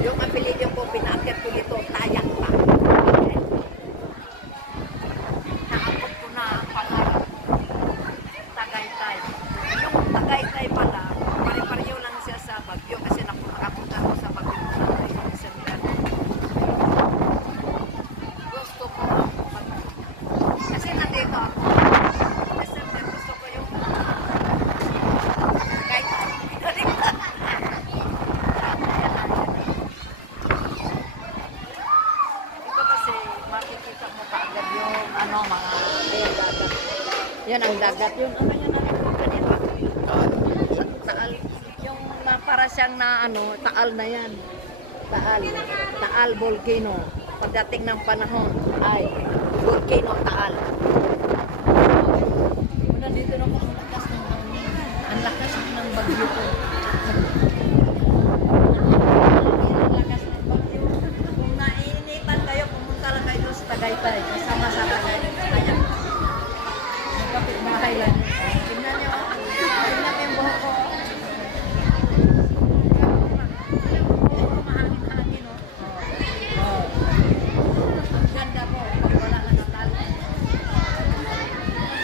Yung apelido ko, pinakit ko dito, Tayak pa. Naabot ko na ang pangarap. Tagaytay. Yung Tagaytay pala, pare-pareho lang siya sa Bagyo kasi nakapunta ko sa Bagyo na yung December. Gusto ko ang Bagyo. Kasi nandito ako. December, gusto ko yung Tagaytay. Makikita mo kaagad yung ano, mga dagat. Yan ang dagat. Yun, ano yun, kanina? Taal. Yung para siyang na ano, taal na yan. Taal. Taal volcano. Pagdating ng panahon ay volcano taal. Nandito na po ang lakas ng bagyo. Ang lakas ng bagyo ko. Tagaytay, kasama sa Tagaytay. Magkapit bahay lang. Tingnan niyo, tingnan yung buhok ko. Mahangin-hangin, no? Oh. Ang ganda po, pag wala ka ng tali.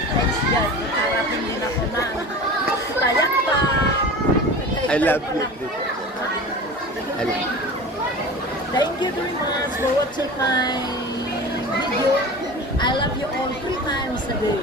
Thanks God, nakarating din ako na. Tayak pa! I love you. I love you. Thank you very much for watching my video. I love you all 3 times a day.